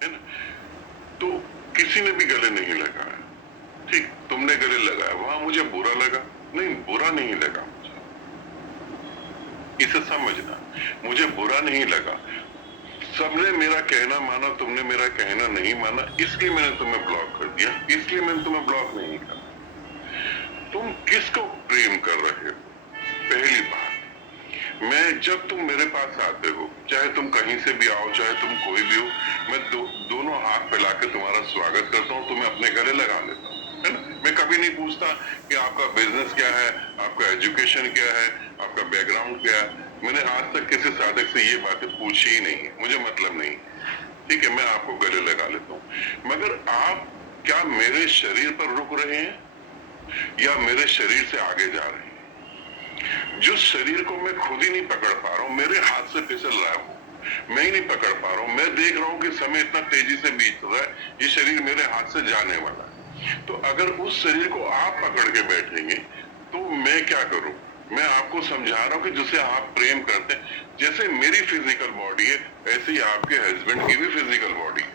है ना? तो किसी ने भी गले नहीं लगाया, ठीक, तुमने गले लगाया, वहां मुझे बुरा लगा? नहीं, बुरा नहीं लगा मुझे, इसे समझना, मुझे बुरा नहीं लगा। सबने मेरा कहना माना, तुमने मेरा कहना नहीं माना, इसलिए मैंने तुम्हें ब्लॉक कर दिया, इसलिए मैंने तुम्हें ब्लॉक नहीं किया। तुम किसको प्रेम कर रहे हो? पहली बात, मैं जब तुम मेरे पास आते हो, चाहे तुम कहीं से भी आओ, चाहे तुम कोई भी हो, मैं दोनों हाथ फैला के तुम्हारा स्वागत करता हूँ, तुम्हें अपने गले लगा लेता हूँ, है ना? मैं कभी नहीं पूछता कि आपका बिजनेस क्या है, आपका एजुकेशन क्या है, आपका बैकग्राउंड क्या है। मैंने आज तक किसी साधक से ये बातें पूछी ही नहीं है, मुझे मतलब नहीं, ठीक है, मैं आपको गले लगा लेता हूँ। मगर आप क्या मेरे शरीर पर रुक रहे हैं या मेरे शरीर से आगे जा रहे हैं? जो शरीर को मैं खुद ही नहीं पकड़ पा रहा हूँ, मेरे हाथ से फिसल रहा है वो, मैं ही नहीं पकड़ पा रहा हूँ। मैं देख रहा हूँ कि समय इतना तेजी से बीत रहा है, ये शरीर मेरे हाथ से जाने वाला है। तो अगर उस शरीर को आप पकड़ के बैठेंगे तो मैं क्या करूं? मैं आपको समझा रहा हूं कि जिसे आप प्रेम करते हैं, जैसे मेरी फिजिकल बॉडी है, ऐसे ही आपके हस्बैंड की भी फिजिकल बॉडी है।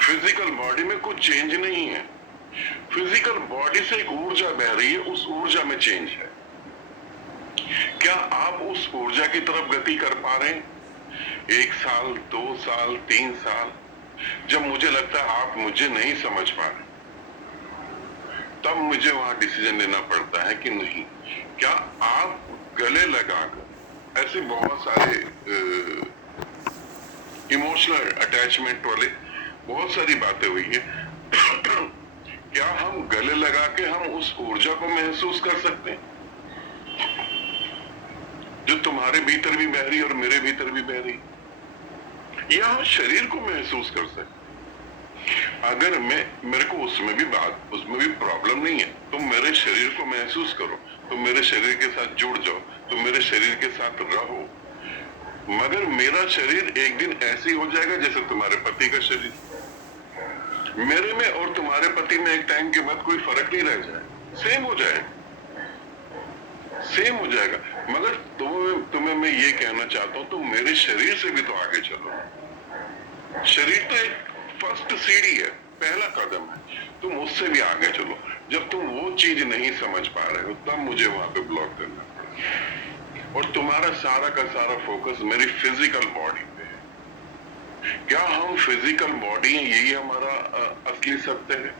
फिजिकल बॉडी में कुछ चेंज नहीं है, फिजिकल बॉडी से एक ऊर्जा बह रही है, उस ऊर्जा में चेंज है। क्या आप उस ऊर्जा की तरफ गति कर पा रहे हैं? 1 साल, 2 साल, 3 साल, जब मुझे लगता है आप मुझे नहीं समझ पा रहे, तब मुझे वहां डिसीजन लेना पड़ता है कि नहीं, क्या आप गले लगाकर, ऐसे बहुत सारे इमोशनल अटैचमेंट वाले बहुत सारी बातें हुई है, क्या हम गले लगा के हम उस ऊर्जा को महसूस कर सकते हैं जो तुम्हारे भीतर भी बह रही और मेरे भीतर भी बह रही, या हम शरीर को महसूस कर सकते? अगर मेरे को उसमें भी प्रॉब्लम नहीं है, तुम मेरे शरीर को महसूस करो, तुम मेरे शरीर के साथ जुड़ जाओ, तुम मेरे शरीर के साथ रहो। मगर मेरा शरीर एक दिन ऐसे ही हो जाएगा जैसे तुम्हारे पति का शरीर। मेरे में और तुम्हारे पति में एक टाइम के बाद कोई फर्क नहीं रह जाए, सेम हो जाएगा, सेम हो जाएगा। मगर तुम्हें मैं ये कहना चाहता हूं, तुम मेरे शरीर से भी तो आगे चलो। शरीर तो एक फर्स्ट सीढ़ी है, पहला कदम है, तुम उससे भी आगे चलो। जब तुम वो चीज नहीं समझ पा रहे हो, तब मुझे वहां पे ब्लॉक करना पड़ेगा, और तुम्हारा सारा का सारा फोकस मेरी फिजिकल बॉडी पे है। क्या हम फिजिकल बॉडी हैं, यही हमारा असली सत्य है?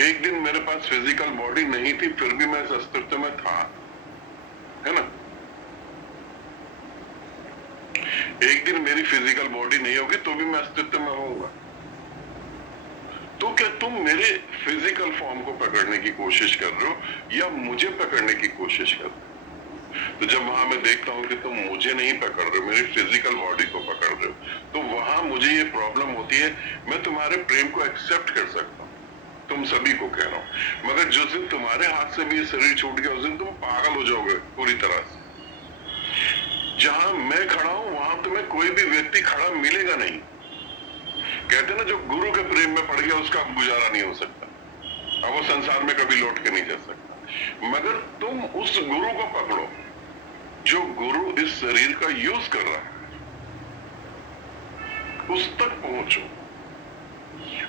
एक दिन मेरे पास फिजिकल बॉडी नहीं थी, फिर भी मैं इस अस्तित्व में था, है ना? एक दिन मेरी फिजिकल बॉडी नहीं होगी तो भी मैं अस्तित्व में होऊंगा। तो क्या तुम मेरे फिजिकल फॉर्म को पकड़ने की कोशिश कर रहे हो या मुझे पकड़ने की कोशिश कर रहे हो? तो जब वहां मैं देखता हूं कि तुम मुझे नहीं पकड़ रहे हो, मेरी फिजिकल बॉडी को पकड़ रहे हो, तो वहां मुझे ये प्रॉब्लम होती है। मैं तुम्हारे प्रेम को एक्सेप्ट कर सकता हूँ, तुम सभी को कह रहा हूं, मगर जिस दिन तुम्हारे हाथ से भी ये शरीर छूट गया, उस दिन तुम पागल हो जाओगे पूरी तरह से। जहां मैं खड़ा हूं वहां तुम्हें कोई भी व्यक्ति खड़ा मिलेगा नहीं। कहते ना, जो गुरु के प्रेम में पड़ गया उसका गुजारा नहीं हो सकता, अब वो संसार में कभी लौट के नहीं जा सकता। मगर तुम उस गुरु को पकड़ो जो गुरु इस शरीर का यूज कर रहा है, उस तक पहुंचो।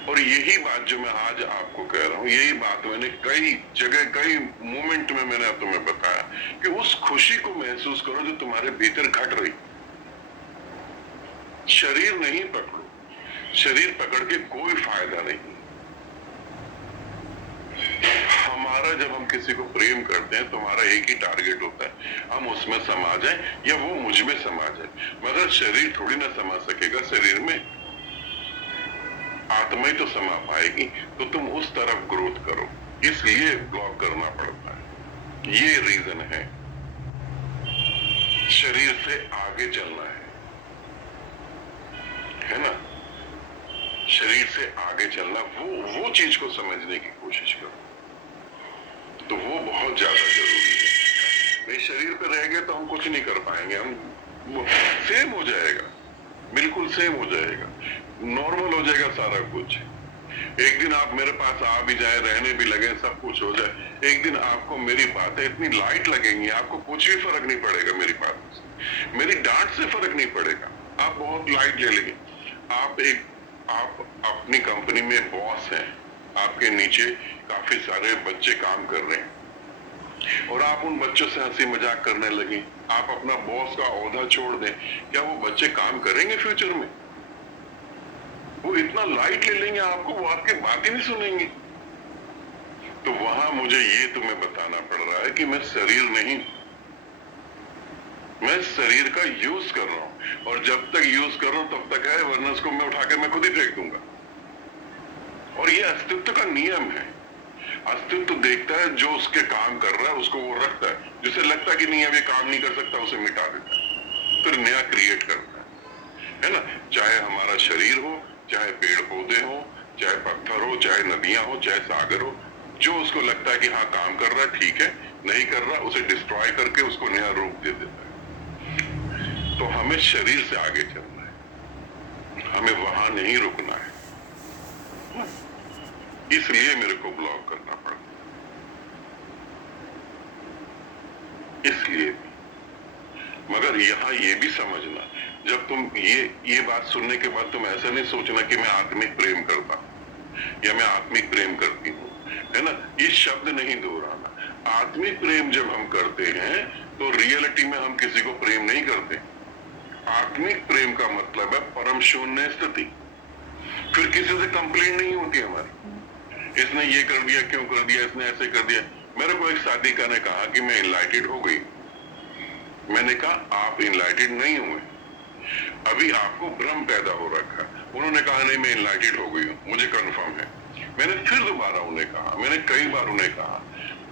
और यही बात जो मैं आज आपको कह रहा हूं, यही बात मैंने कई जगह, कई मोमेंट में मैंने तुम्हें बताया कि उस खुशी को महसूस करो जो तुम्हारे भीतर घट रही। शरीर नहीं पकड़ो, शरीर पकड़ के कोई फायदा नहीं। हमारा जब हम किसी को प्रेम करते हैं तो हमारा एक ही टारगेट होता है, हम उसमें समा जाएं या वो मुझ में समा जाए। मगर शरीर थोड़ी ना समा सकेगा शरीर में, आत्मा ही तो समा पाएगी। तो तुम उस तरफ ग्रोथ करो, इसलिए ब्लॉक करना पड़ता है, ये रीजन है। शरीर से आगे चलना है ना? शरीर से आगे चलना, वो चीज को समझने की कोशिश करो, तो वो बहुत ज्यादा जरूरी है। नहीं, शरीर पे रह गए तो हम कुछ नहीं कर पाएंगे, हम सेम हो जाएगा, बिल्कुल सेम हो जाएगा, नॉर्मल हो जाएगा सारा कुछ। एक दिन आप मेरे पास आ भी जाए, रहने भी लगे, सब कुछ हो जाए, एक दिन आपको मेरी बातें इतनी लाइट लगेंगी, आपको कुछ भी फर्क नहीं पड़ेगा मेरी बात से, मेरी डांट से फर्क नहीं पड़ेगा, आप बहुत लाइट ले लेंगे। आप अपनी कंपनी में बॉस हैं, आपके नीचे काफी सारे बच्चे काम कर रहे हैं और आप उन बच्चों से हंसी मजाक करने लगे, आप अपना बॉस का ओहदा छोड़ दें, क्या वो बच्चे काम करेंगे फ्यूचर में? वो इतना लाइट ले लेंगे आपको, वो आपकी बात ही नहीं सुनेंगे। तो वहां मुझे ये तुम्हें बताना पड़ रहा है कि मैं शरीर नहीं, मैं शरीर का यूज कर रहा हूं और जब तक यूज कर रहा हूं तब तक है, वरना उसको मैं उठा के मैं खुद ही फेंक दूंगा। और ये अस्तित्व का नियम है। अस्तित्व देखता है जो उसके काम कर रहा है उसको वो रखता है, जिसे लगता है कि नहीं अब ये काम नहीं कर सकता उसे मिटा देता है, फिर नया क्रिएट करता है ना। चाहे हमारा शरीर हो, चाहे पेड़ पौधे हो, चाहे पत्थर हो, चाहे नदियां हो, चाहे सागर हो, जो उसको लगता है कि हाँ काम कर रहा है ठीक है, नहीं कर रहा उसे डिस्ट्रॉय करके उसको नया रूप दे देता है। तो हमें शरीर से आगे चलना है, हमें वहां नहीं रुकना है, इसलिए मेरे को ब्लॉक करना पड़ा। इसलिए मगर यहाँ ये भी समझना, जब तुम ये बात सुनने के बाद तुम ऐसा नहीं सोचना कि मैं आत्मिक प्रेम करता या मैं आत्मिक प्रेम करती हूँ, है ना। ये शब्द नहीं दोहराना। आत्मिक प्रेम जब हम करते हैं तो रियलिटी में हम किसी को प्रेम नहीं करते। आत्मिक प्रेम का मतलब है परम शून्य स्थिति। फिर किसी से कंप्लेन नहीं होती हमारी, इसने ये कर दिया, क्यों कर दिया, इसने ऐसे कर दिया। मेरे को एक साधिका ने कहा कि मैं इनलाइटेड हो गई। मैंने कहा आप इनलाइटेड नहीं हुए, अभी आपको भ्रम पैदा हो रखा है। उन्होंने कहा नहीं मैं इनलाइटेड हो गई हूँ, मुझे कंफर्म है। मैंने फिर दोबारा उन्हें कहा, मैंने कई बार उन्हें कहा,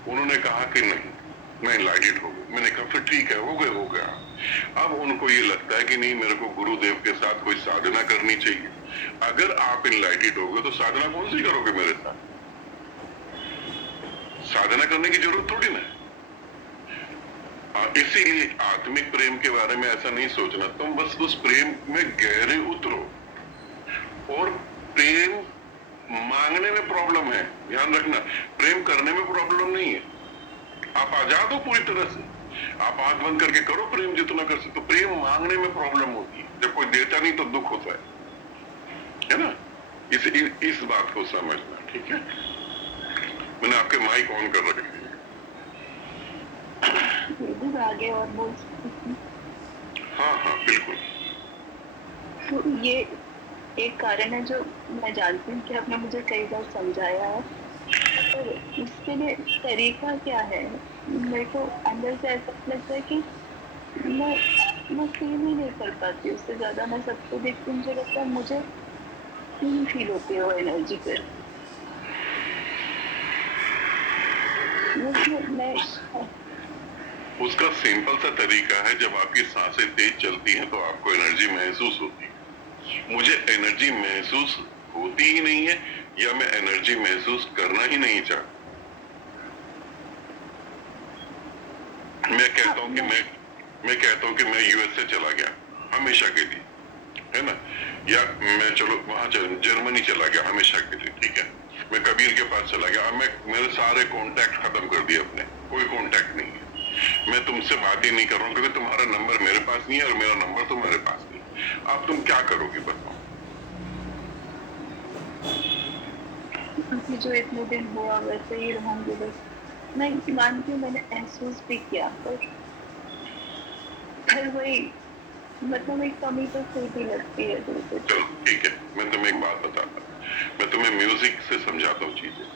उन्होंने कहा कि नहीं मैं इनलाइटेड हो गई। मैंने कहा फिर ठीक है, हो गया। अब उनको ये लगता है कि नहीं मेरे को गुरुदेव के साथ कोई साधना करनी चाहिए। अगर आप इनलाइटेड हो गए तो साधना कौन सी करोगे मेरे साथ? साधना करने की जरूरत थोड़ी ना। इसीलिए आत्मिक प्रेम के बारे में ऐसा नहीं सोचना, तुम बस उस प्रेम में गहरे उतरो। और प्रेम मांगने में प्रॉब्लम है, ध्यान रखना, प्रेम करने में प्रॉब्लम नहीं है। आप आजाद हो पूरी तरह से, आप आंख बंद करके करो प्रेम जितना कर सकते। तो प्रेम मांगने में प्रॉब्लम होती है, जब कोई देता नहीं तो दुख होता है ना। इस बात को समझना, ठीक है। मैंने आपके माइक ऑन कर रखे हैं। आगे और बोल हाँ बिल्कुल। तो ये एक कारण है जो मैं जानती हूँ कि आपने मुझे कई बार समझाया है, तो इसके लिए तरीका क्या है? मेरे को अंदर से ऐसा लगता है कि मैं फील ही नहीं कर पाती, उससे ज्यादा मैं सबको देखती हूँ, मुझे लगता है मुझे नहीं फील होती है वो एनर्जी पे। उसका सिंपल सा तरीका है, जब आपकी सांसें तेज चलती हैं तो आपको एनर्जी महसूस होती है। मुझे एनर्जी महसूस होती ही नहीं है, या मैं एनर्जी महसूस करना ही नहीं चाहता। मैं कहता हूँ कि मैं यूएस से चला गया हमेशा के लिए, है ना, या मैं चलो वहां जर्मनी चला गया हमेशा के लिए, ठीक है। मैं कबीर के पास चला गया, अब मेरे सारे कॉन्टैक्ट खत्म कर दिए अपने, कोई कॉन्टैक्ट नहीं है। मैं तुमसे बात ही नहीं कर रहा हूँ क्योंकि तुम्हारा नंबर मेरे पास नहीं है और मेरा नंबर तुम्हारे पास नहीं। अब तुम क्या करोगे बताओ? जो इतने दिन हुआ वैसे ही रहूंगी बस। मैं मानती हूँ मैंने महसूस भी किया, पर वही मतलब एक कमी तो फिर भी लगती है। चलो ठीक है, मैं तुम्हें एक बात बताता हूँ, मैं तुम्हें म्यूजिक से समझाता हूँ चीजें।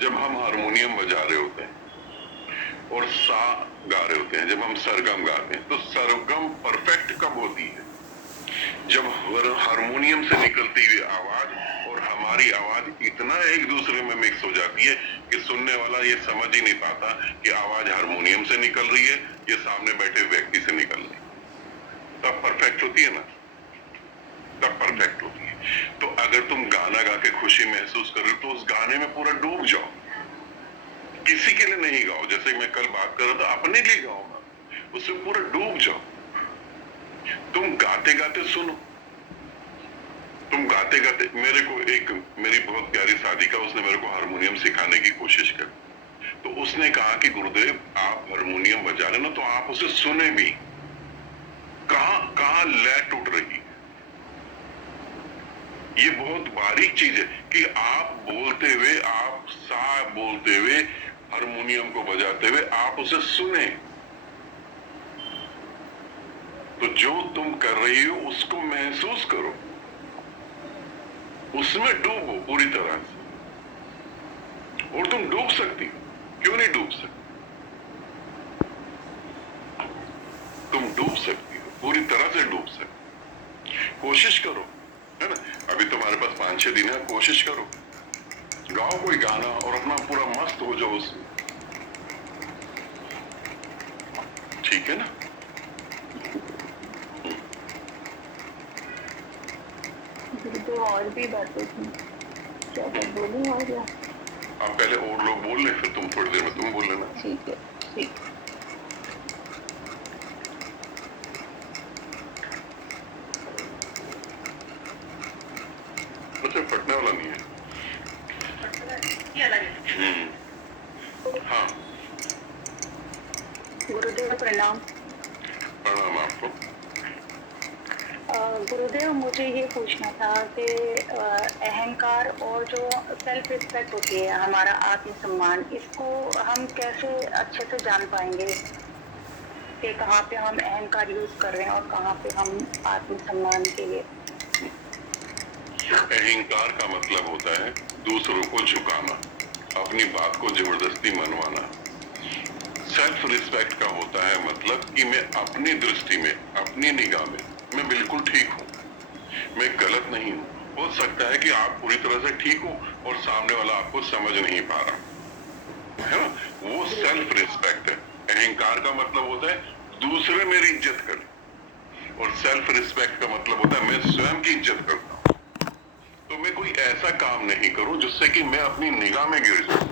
जब हम हारमोनियम बजा रहे होते हैं और सा गा रहे होते हैं, जब हम सरगम गाते हैं, तो सरगम परफेक्ट कब होती है? जब हारमोनियम से निकलती हुई आवाज और हमारी आवाज इतना एक दूसरे में मिक्स हो जाती है कि सुनने वाला ये समझ ही नहीं पाता कि आवाज हारमोनियम से निकल रही है या सामने बैठे व्यक्ति से निकल रही है। तब परफेक्ट होती है ना, तब परफेक्ट होती है। तो अगर तुम गाना गा के खुशी महसूस कर रहे हो तो उस गाने में पूरा डूब जाओ, किसी के लिए नहीं गाओ। जैसे मैं कल बात कर रहा था, अपने लिए गाओ ना, उसमें पूरा डूब जाओ। तुम गाते गाते सुनो, तुम गाते गाते, मेरी बहुत प्यारी साधिका, उसने मेरे को हारमोनियम सिखाने की कोशिश करी। तो उसने कहा कि गुरुदेव आप हारमोनियम बजा रहे ना, तो आप उसे सुने भी, कहां लय टूट रही, ये बहुत बारीक चीज है कि आप बोलते हुए, आप सा बोलते हुए, हारमोनियम को बजाते हुए आप उसे सुने। तो जो तुम कर रही हो उसको महसूस करो, उसमें डूबो पूरी तरह से। और तुम डूब सकती हो, क्यों नहीं डूब सकती? तुम डूब सकती हो, पूरी तरह से डूब सकती। कोशिश करो, है ना? अभी तुम्हारे पास 5-6 दिन है, कोशिश करो, गाओ कोई गाना और अपना पूरा मस्त हो जाओ उसमें, ठीक है ना? गुरुदेव और भी बातें थी, क्या मैं बोलूं और या? आप पहले और लोग बोल ले, फिर तुम थोड़ी देर में तुम बोल लेना। ठीक है, ठीक। अच्छा, फटने वाला नहीं है। हाँ, गुरुदेव प्रणाम। प्रणाम आपको। गुरुदेव, मुझे ये पूछना था कि अहंकार और जो सेल्फ रिस्पेक्ट होती है, हमारा आत्मसम्मान, इसको हम कैसे अच्छे से जान पाएंगे कि कहाँ पे हम अहंकार यूज कर रहे हैं और कहाँ पे हम आत्मसम्मान के लिए? अहंकार का मतलब होता है दूसरों को झुकाना, अपनी बात को जबरदस्ती मनवाना। सेल्फ रिस्पेक्ट का होता है मतलब कि मैं अपनी दृष्टि में, अपनी निगाह में मैं बिल्कुल ठीक हूँ, मैं गलत नहीं हूँ। हो सकता है कि आप पूरी तरह से ठीक हो और सामने वाला आपको समझ नहीं पा रहा, है ना? वो सेल्फ रिस्पेक्ट है। अहंकार का मतलब होता है दूसरे मेरी इज्जत करें, और सेल्फ रिस्पेक्ट का मतलब होता है मैं स्वयं की इज्जत करता हूँ। तो मैं कोई ऐसा काम नहीं करूं जिससे कि मैं अपनी निगाह में गिर जाऊं,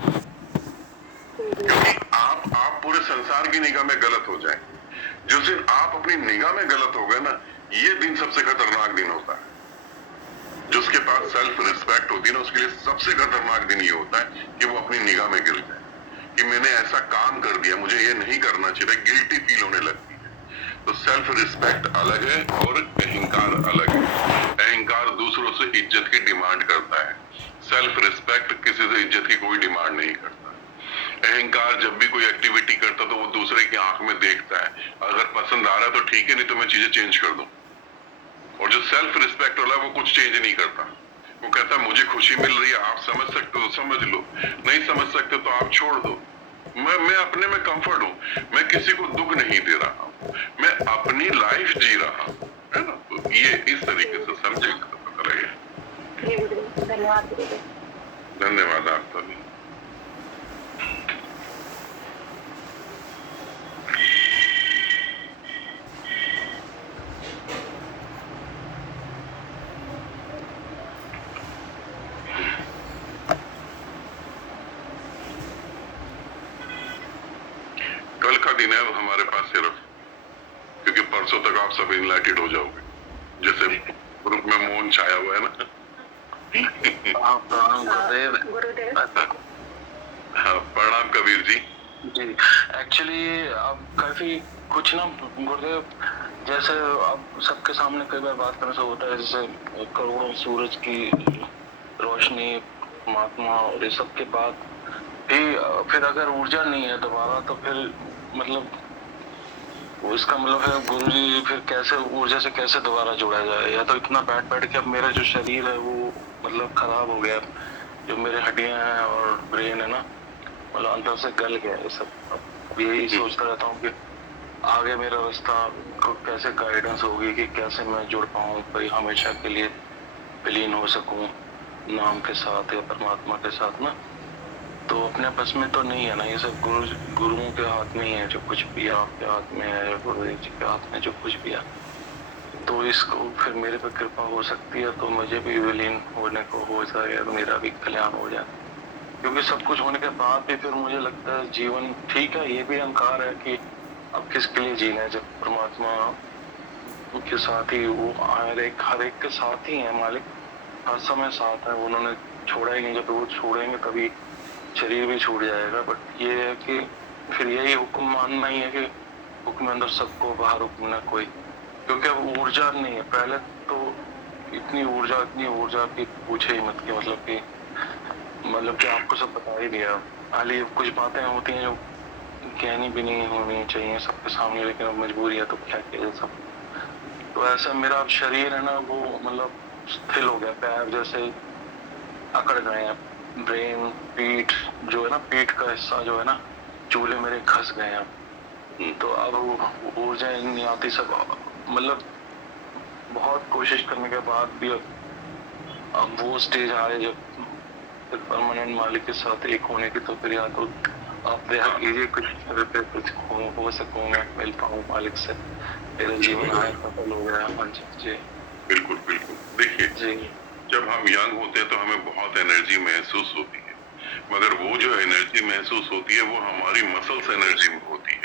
क्योंकि आप पूरे संसार की निगाह में गलत हो जाए। जिस दिन आप अपनी निगाह में गलत हो गए ना, ये दिन सबसे खतरनाक दिन होता है। जिसके पास सेल्फ रिस्पेक्ट होती है ना, उसके लिए सबसे खतरनाक दिन ये होता है कि वो अपनी निगाह में गिर जाए कि मैंने ऐसा काम कर दिया, मुझे ये नहीं करना चाहिए, गिल्टी फील होने लगती है। तो सेल्फ रिस्पेक्ट अलग है और अहंकार अलग है। अहंकार दूसरों से इज्जत की डिमांड करता है, सेल्फ रिस्पेक्ट किसी से इज्जत की कोई डिमांड नहीं करता। अहंकार जब भी कोई एक्टिविटी करता तो वो दूसरे की आंख में देखता है, अगर पसंद आ रहा है तो ठीक है, नहीं तो मैं चीजें चेंज कर दूं। और जो सेल्फ रिस्पेक्ट वाला वो कुछ चेंज नहीं करता, वो कहता है मुझे खुशी मिल रही है, आप समझ सकते हो समझ लो, नहीं समझ सकते तो आप छोड़ दो। मैं अपने में कंफर्ट हूँ, मैं किसी को दुख नहीं दे रहा हूँ, मैं अपनी लाइफ जी रहा हूँ, है ना? तो ये इस तरीके से समझेगा तो पता लगेगा। धन्यवाद। धन्यवाद आपका भी। कल का दिन है हमारे पास सिर्फ, क्योंकि परसों तक आप सब इनलाइटेड हो जाओगे, जैसे ग्रुप में मौन छाया हुआ है ना। प्रणाम गुरुदेव। हाँ, प्रणाम कबीर जी। जी, एक्चुअली अब काफी कुछ ना गुरुदेव, जैसे अब सबके सामने कई बार बात करने से होता है, जैसे करोड़ों सूरज की रोशनी, महात्मा और ये सब के बाद भी फिर अगर ऊर्जा नहीं है दोबारा, तो फिर मतलब इसका मतलब है गुरु जी फिर कैसे ऊर्जा से कैसे दोबारा जोड़ा जाए? या तो इतना बैठ बैठ के अब मेरा जो शरीर है वो मतलब खराब हो गया, जो मेरे हड्डियां हैं और ब्रेन है ना, मतलब अंदर से गल गया ये सब। अब यही सोचता रहता हूँ कि आगे मेरा रास्ता को कैसे गाइडेंस होगी, कि कैसे मैं जुड़ पाऊँ भाई, हमेशा के लिए विलीन हो सकूं नाम के साथ या परमात्मा के साथ ना। तो अपने बस में तो नहीं है ना ये सब, गुरुओं के हाथ में ही है जो कुछ भी, आपके हाथ में है, गुरुदेव जी के हाथ में जो कुछ भी है। तो इसको फिर मेरे पे कृपा हो सकती है तो मुझे भी विलीन होने को हो जाए और मेरा भी कल्याण हो जाए, क्योंकि सब कुछ होने के बाद भी फिर मुझे लगता है जीवन ठीक है, ये भी अहंकार है कि अब किसके लिए जीना है, जब परमात्मा के साथ ही वो हर एक के साथ ही है, मालिक हर समय साथ है, उन्होंने छोड़ा ही नहीं, जब वो छोड़ेंगे तभी शरीर भी छूट जाएगा। बट ये है कि फिर यही हुक्म मानना ही है कि हुक्म अंदर सबको, बाहर हुक्म ना कोई, क्योंकि अब ऊर्जा नहीं है। पहले तो इतनी ऊर्जा की पूछे ही मत कि मतलब कि आपको सब बता ही दिया। हालांकि कुछ बातें होती हैं जो कहनी भी नहीं होनी चाहिए सबके सामने, लेकिन अब मजबूरी है तो क्या किया जा सकता। तो ऐसा मेरा शरीर है ना वो मतलब स्थिर हो गया, पैर जैसे अकड़ गए हैं, ब्रेन पीठ जो है ना, पीठ का हिस्सा जो है ना, चूल्हे मेरे घस गए हैं। तो अब ऊर्जा नहीं आती सब, मतलब बहुत कोशिश करने के बाद भी अब वो स्टेज आए जब परमानेंट मालिक के साथ एक होने की, तो फिर या तो आप दया कीजिए कुछ मेरे पे कुछ हो सकूँ, मैं मिल पाऊँ मालिक से, मेरा जीवन आया सफल हो गया। हाँ जी बिल्कुल बिल्कुल। देखिए जी, जब हम यंग होते हैं तो हमें बहुत एनर्जी महसूस होती है, मगर वो जो एनर्जी महसूस होती है वो हमारी मसल्स एनर्जी में होती है।